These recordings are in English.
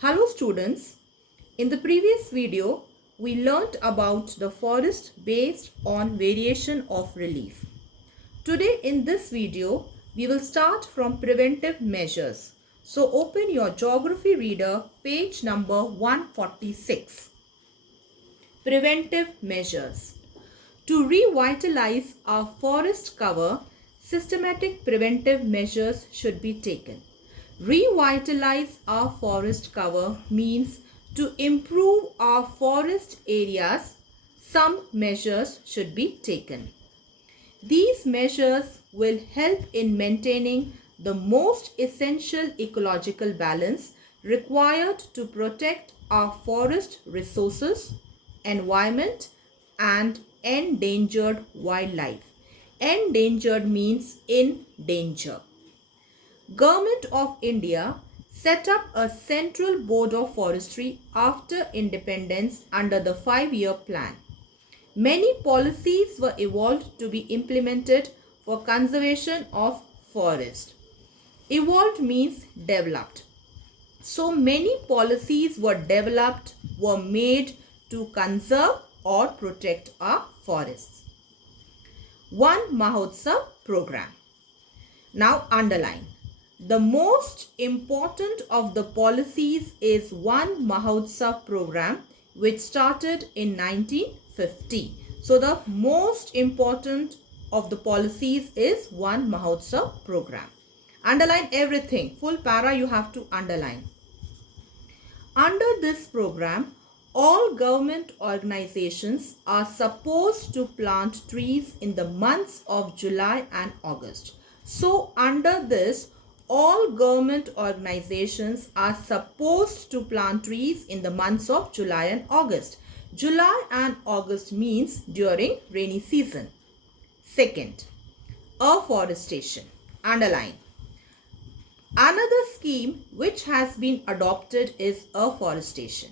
Hello students, in the previous video we learnt about the forest based on variation of relief. Today in this video we will start from preventive measures. So open your geography reader page number 146. Preventive measures. To revitalize our forest cover, systematic preventive measures should be taken. Revitalize our forest cover means to improve our forest areas, some measures should be taken. These measures will help in maintaining the most essential ecological balance required to protect our forest resources, environment, and endangered wildlife. Endangered means in danger. Government of India set up a central board of forestry after independence under the 5-year plan. Many policies were evolved to be implemented for conservation of forest. Evolved means developed. So many policies were developed, were made to conserve or protect our forests. One Mahotsav program. Now underline. The most important of the policies is One Mahotsav program which started in 1950. So the most important of the policies is One Mahotsav program. Underline everything. Full para you have to underline. Under this program, all government organizations are supposed to plant trees in the months of July and August. So under this, all government organizations are supposed to plant trees in the months of July and August. July and August means during rainy season. Second, afforestation. Underline. Another scheme which has been adopted is afforestation.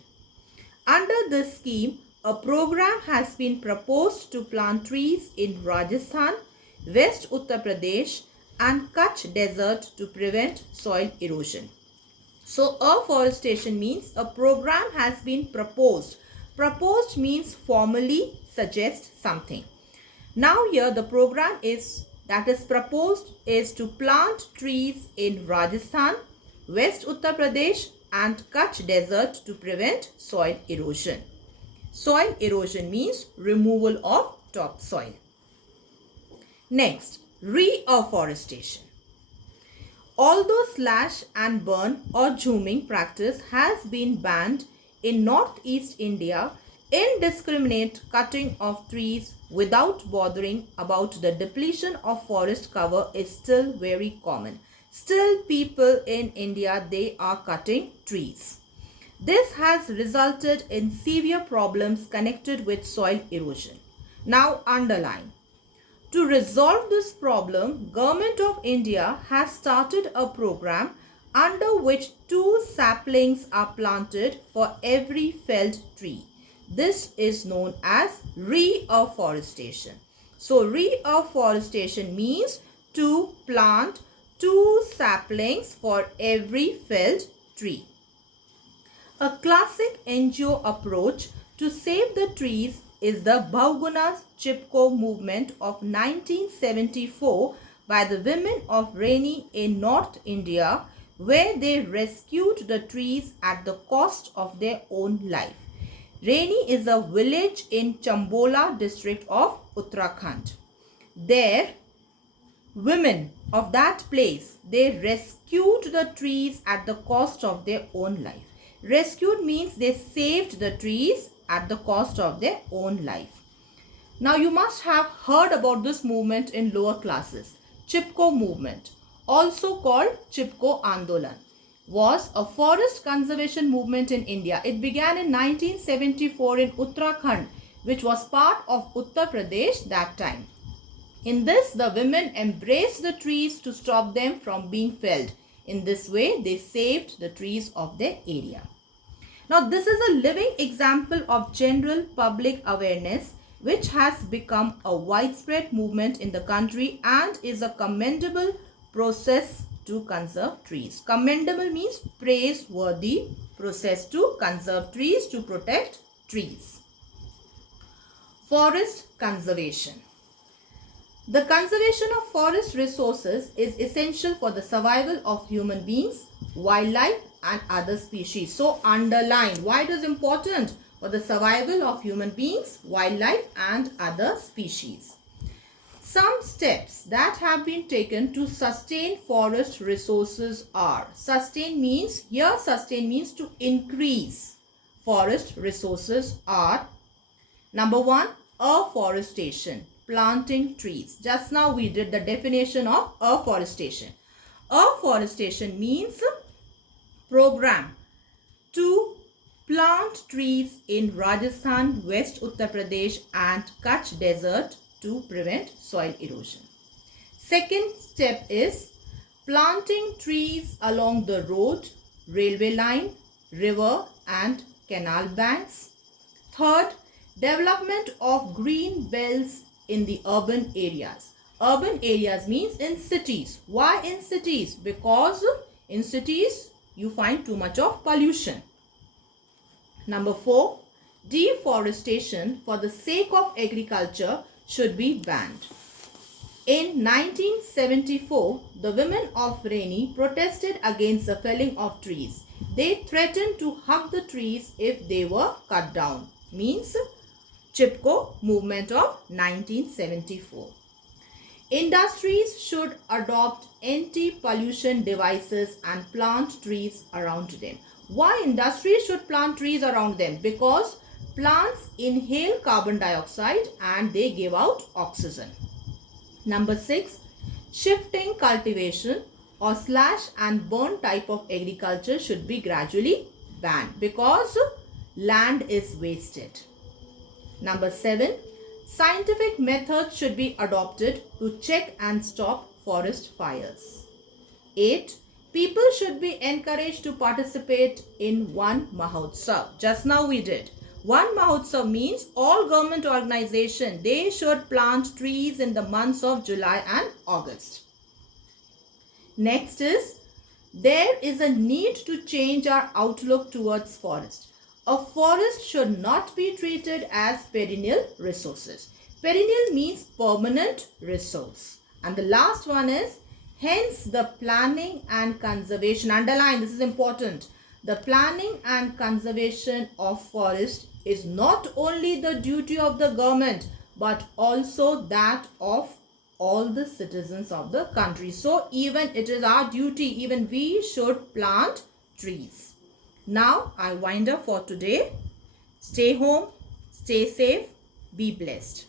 Under this scheme, a program has been proposed to plant trees in Rajasthan, West Uttar Pradesh, and Kutch Desert to prevent soil erosion. So afforestation means a program has been proposed. Proposed means formally suggest something. Now here the program that is proposed is to plant trees in Rajasthan, West Uttar Pradesh and Kutch Desert to prevent soil erosion. Soil erosion means removal of topsoil. Next, reforestation. Although slash and burn or jhuming practice has been banned in northeast India, indiscriminate cutting of trees without bothering about the depletion of forest cover is still very common. Still people in India, they are cutting trees. This has resulted in severe problems connected with soil erosion. Now underline. To resolve this problem, Government of India has started a program under which 2 saplings are planted for every felled tree. This is known as reforestation. So reforestation means to plant 2 saplings for every felled tree. A classic NGO approach to save the trees is the Bahuguna Chipko movement of 1974 by the women of Raini in North India, where they rescued the trees at the cost of their own life. Raini is a village in Chambola district of Uttarakhand. There, women of that place, they rescued the trees at the cost of their own life. Rescued means they saved the trees at the cost of their own life. Now you must have heard about this movement in lower classes. Chipko movement, also called Chipko Andolan, was a forest conservation movement in India. It began in 1974 in Uttarakhand, which was part of Uttar Pradesh that time. In this, the women embraced the trees to stop them from being felled. In this way, they saved the trees of their area. Now, this is a living example of general public awareness which has become a widespread movement in the country and is a commendable process to conserve trees. Commendable means praiseworthy process to conserve trees, to protect trees. Forest conservation. The conservation of forest resources is essential for the survival of human beings, wildlife and other species. So underline why it is important for the survival of human beings, wildlife and other species. Some steps that have been taken to sustain forest resources are, sustain means to increase forest resources are, number 1, afforestation, planting trees. Just now we did the definition of afforestation. Afforestation means program to plant trees in Rajasthan, West Uttar Pradesh and Kutch desert to prevent soil erosion. Second step is planting trees along the road, railway line, river and canal banks. Third, development of green belts in the urban areas. Urban areas means in cities. Why in cities? Because in cities you find too much of pollution. Number 4, deforestation for the sake of agriculture should be banned. In 1974, the women of Raini protested against the felling of trees. They threatened to hug the trees if they were cut down. Means Chipko movement of 1974. Industries should adopt anti-pollution devices and plant trees around them. Why industries should plant trees around them? Because plants inhale carbon dioxide and they give out oxygen. Number 6, shifting cultivation or slash and burn type of agriculture should be gradually banned because land is wasted. Number 7, scientific methods should be adopted to check and stop forest fires. 8, people should be encouraged to participate in One Mahotsav. Just now we did. One Mahotsav means all government organizations, they should plant trees in the months of July and August. Next is, there is a need to change our outlook towards forest. A forest should not be treated as perennial resources. Perennial means permanent resource. And the last one is, hence the planning and conservation, underline, this is important. The planning and conservation of forest is not only the duty of the government but also that of all the citizens of the country. So even it is our duty, even we should plant trees. Now I wind up for today. Stay home, stay safe, be blessed.